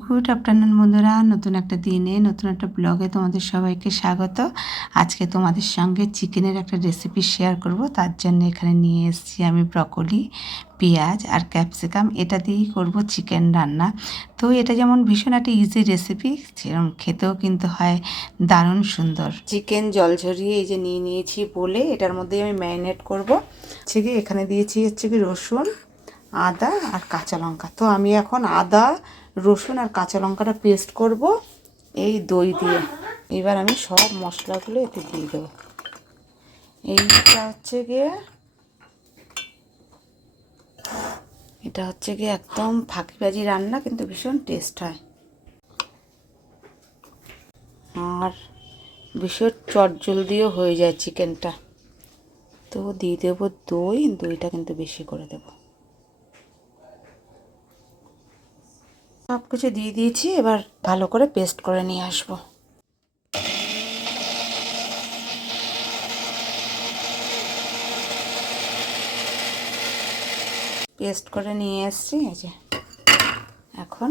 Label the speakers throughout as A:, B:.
A: Good afternoon বন্ধুরা। নতুন একটা দিনে, নতুন একটা ব্লগে তোমাদের সবাইকে স্বাগত। আজকে তোমাদের সঙ্গে চিকেনের একটা রেসিপি শেয়ার করব। তার জন্য এখানে নিয়ে এসেছি আমি ব্রকলি পেঁয়াজ আর ক্যাপসিকাম এটা দিয়েই করব চিকেন রান্না। তো এটা যেমন ভীষণ একটা ইজি রেসিপি সেরকম খেতেও কিন্তু হয় দারুণ সুন্দর। চিকেন জল ঝরিয়ে এই যে নিয়ে নিয়েছি বলে এটার মধ্যে আমি ম্যারিনেট করব। হচ্ছে কি, এখানে দিয়েছি হচ্ছে কি রসুন, আদা আর কাঁচা লঙ্কা। তো আমি এখন আদা রসুন আর কাঁচা লঙ্কাটা পেস্ট করব। এই দই দিয়ে। এবার আমি সব মশলাগুলো এতে দিয়ে দেবো। এইটা হচ্ছে গিয়ে, এটা হচ্ছে গিয়ে একদম ফাঁকিবাজি রান্না, কিন্তু ভীষণ টেস্ট হয়। আর ভীষণ চটজলদিও হয়ে যায় চিকেনটা তো দিয়ে দেবো দই, দইটা কিন্তু বেশি করে দেবো। সব কিছু দিয়ে দিয়েছি, এবার ভালো করে পেস্ট করে নিয়ে আসব। পেস্ট করে নিয়ে এসছি, এই যে। এখন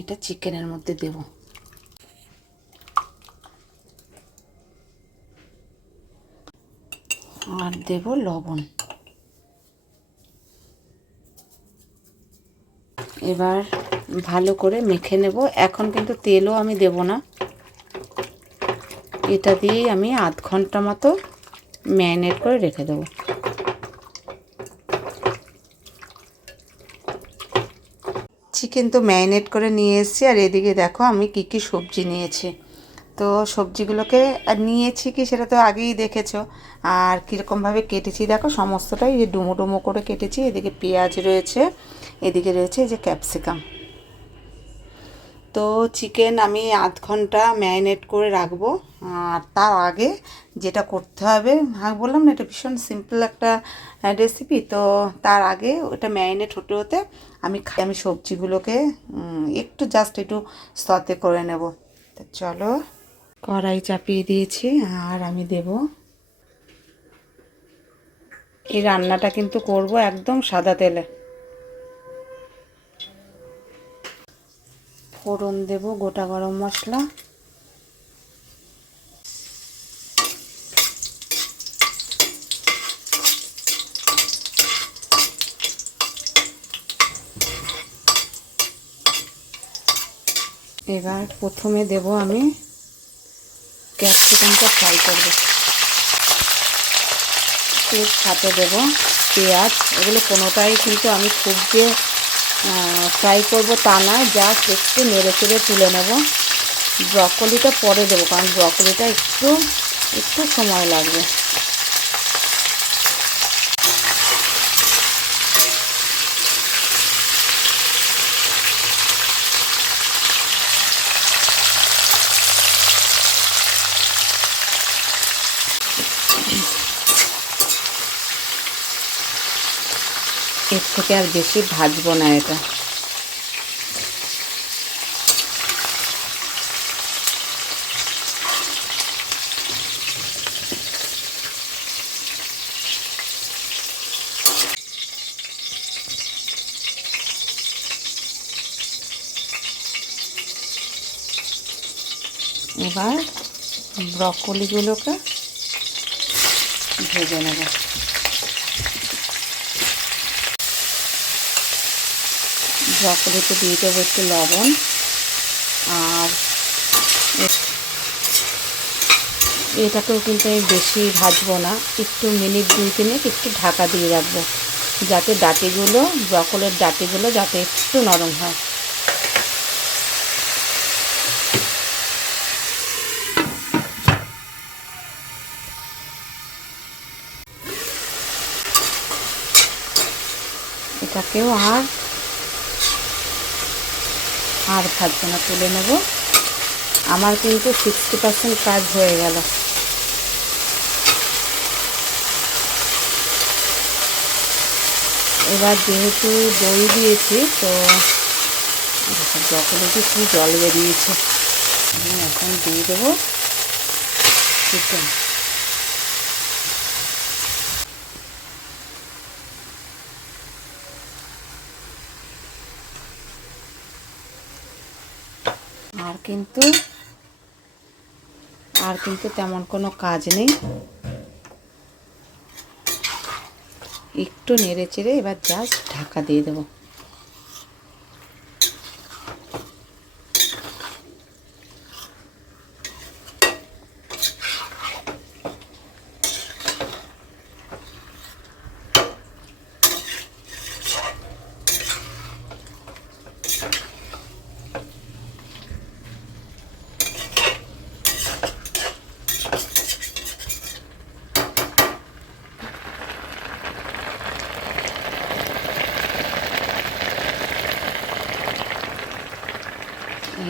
A: এটা চিকেনের মধ্যে দেব। আর দেব লবণ। এবার ভালো করে মেখে নেব। এখন কিন্তু তেলও আমি দেব না। এটা দিয়েই আমি আধ ঘণ্টা মতো ম্যারিনেট করে রেখে দেবো। চিকেন তো ম্যারিনেট করে নিয়ে এসেছি, আর এদিকে দেখো আমি কি কি সবজি নিয়েছি। তো সবজিগুলোকে নিয়েছি কি সেটা তো আগেই দেখেছ। আর কীরকমভাবে কেটেছি দেখো, সমস্তটাই যে ডুমো ডুমো করে কেটেছি। এদিকে পেঁয়াজ রয়েছে এদিকে রয়েছে এই যে ক্যাপসিকাম তো চিকেন আমি আধ ঘণ্টা ম্যারিনেট করে রাখব। আর তার আগে যেটা করতে হবে হ্যাঁ বললাম না এটা ভীষণ সিম্পল একটা রেসিপি তো তার আগে ওটা ম্যারিনেট হতে হতে আমি আমি সবজিগুলোকে একটু জাস্ট একটু সতে করে নেব। তো চলো, কড়াই চাপিয়ে দিয়েছি, আর আমি দেব। এই রান্নাটা কিন্তু করব একদম সাদা তেলে। ফোড়ন দেব, গোটা গরম মশলা। এবার প্রথমে দেব আমি ক্যাপসিকামটা ফ্রাই করব। এর সাথে দেব পেঁয়াজ। এগুলো কোনোটাই কিন্তু আমি খুব যে ফ্রাই করব তা না জাস্ট একটু নেড়ে চেড়ে তুলে নেব। ব্রকলিটা পরে দেবো, কারণ ব্রকলিটা একটু একটু সময় লাগবে। এর থেকে আর বেশি ভাজবো না এটা। এবার ব্রকলিগুলোকে ভেজে নেব। ব্রকলিতে দিয়ে দেবো একটু লবণ। আর এটাকেও কিন্তু আমি বেশি ভাজবো না, একটু মিনিট দুই তিনেক একটু ঢাকা দিয়ে রাখব, যাতে ডাটিগুলো ব্রকলের ডাটিগুলো যাতে একটু নরম হয়। এটাকেও আর আর ভাজবো না, তুলে নেব। আমার কিন্তু সিক্সটি পার্সেন্ট কাজ হয়ে গেল। এবার যেহেতু দই দিয়েছি, তো ব্রকলিতে কি জল বেরিয়েছে, আমি এখন দিয়ে দেবো চিকেন আর কিন্তু আর কিন্তু তেমন কোনো কাজ নেই। একটু নেড়ে চেড়ে এবার জাস্ট ঢাকা দিয়ে দেবো।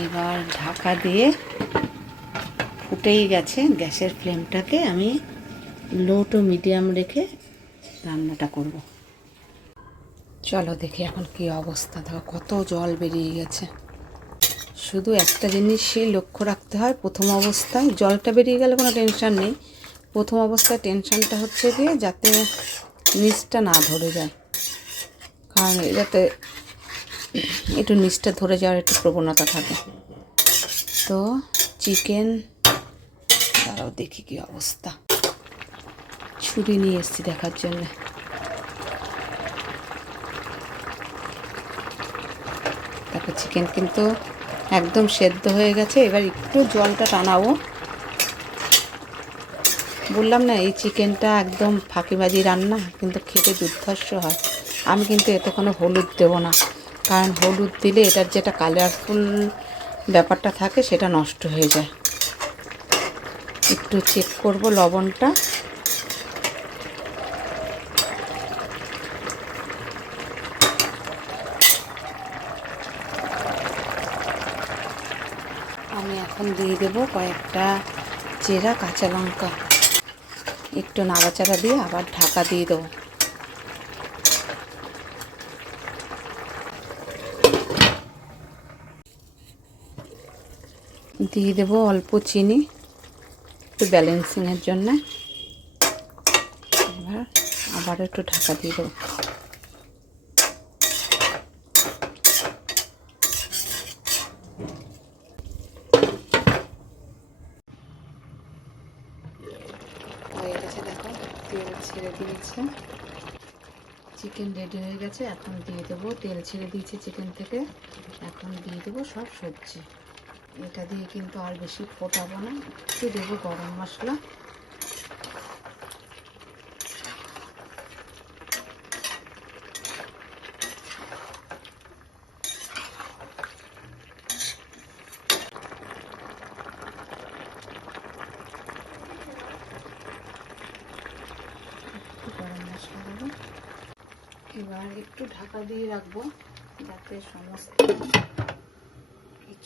A: এবার ঢাকা দিয়ে ফুটেই গেছে গ্যাসের ফ্লেমটাকে আমি লো টু মিডিয়াম রেখে রান্নাটা করব। চলো দেখি এখন কি অবস্থা। দেখো কত জল বেরিয়ে গেছে। শুধু একটা জিনিসই লক্ষ্য রাখতে হয়, প্রথম অবস্থায় জলটা বেরিয়ে গেলে কোনো টেনশন নেই। প্রথম অবস্থায় টেনশনটা হচ্ছে গিয়ে যাতে নিচটা না ধরে যায়। কারণ যাতে একটু নিচটা ধরে যাওয়ার একটু প্রবণতা থাকে। তো চিকেন তারাও দেখি কি অবস্থা। ছুরি নিয়ে এসেছি দেখার জন্য। দেখো চিকেন কিন্তু একদম সেদ্ধ হয়ে গেছে, এবার একটু জলটা টানাবো। বললাম না, এই চিকেনটা একদম ফাঁকিবাজি রান্না, কিন্তু খেতে দুর্ধর্ষ হয়। আমি কিন্তু এতে কোনো হলুদ দেবো না। কারণ হলুদ দিলে এটার যেটা কালারফুল ব্যাপারটা থাকে, সেটা নষ্ট হয়ে যায়। একটু চেক করব লবণটা। আমি এখন দিয়ে দেব কয়েকটা চেরা কাঁচা লঙ্কা। একটু নাড়াচাড়া দিয়ে আবার ঢাকা দিয়ে দেবো। দিয়ে দেবো অল্প চিনি, একটু ব্যালেন্সিংয়ের জন্য। এবার আবার একটু ঢাকা দিয়ে দেবো। তেল ছেড়ে দিয়েছে। চিকেন রেডি হয়ে গেছে, এখন দিয়ে দেবো। তেল ছেড়ে দিয়েছে চিকেন থেকে, এখন দিয়ে দেবো সব সবজি। এটা দিয়ে কিন্তু আর বেশি ফোটাবো না, একটু দেবো গরম মশলা। এবার একটু ঢাকা দিয়ে রাখব, যাতে সমস্ত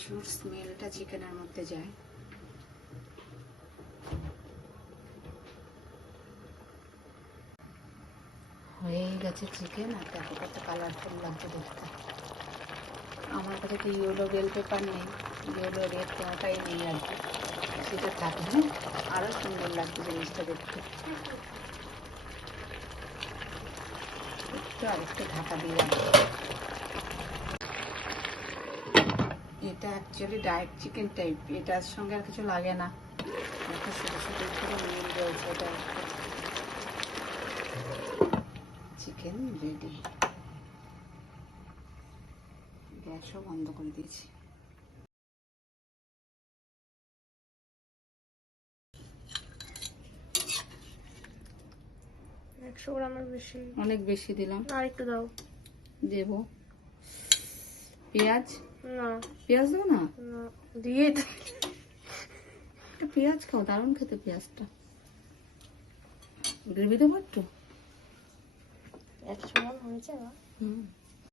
A: কিছুর স্মেলটা চিকেনের মধ্যে যায়। হয়েই গেছে চিকেন, আর দেখো কত কালারফুল লাগছে দেখতে। আমার কাছে তো ইয়েলো বেল পেপার নেই ইয়েলো রেড কোনোটাই নেই আর কি। সেটা থাকলে আরও সুন্দর লাগছে জিনিসটা দেখতে। একটু আরেকটু ঢাকা দিয়ে এটা অ্যাকচুয়ালি ডায়েট চিকেন টাইপ এটার সঙ্গে আর কিছু লাগে না। একটা ছোটো ছোটো করে মিল রয়েছে এটা চিকেন রেডি গ্যাসও বন্ধ করে দিয়েছি।
B: একশো গ্রামের বেশি।
A: অনেক বেশি দিলাম।
B: আর একটু দাও।
A: দেব। পেঁয়াজ।
B: না।
A: পেঁয়াজ দেবো না?
B: দিয়ে
A: একটু পেঁয়াজ খাও দারুণ খেতে পেঁয়াজটা। গ্রেভি দেবো একটু?
B: একশো গ্রাম হয়েছে না
A: হুম।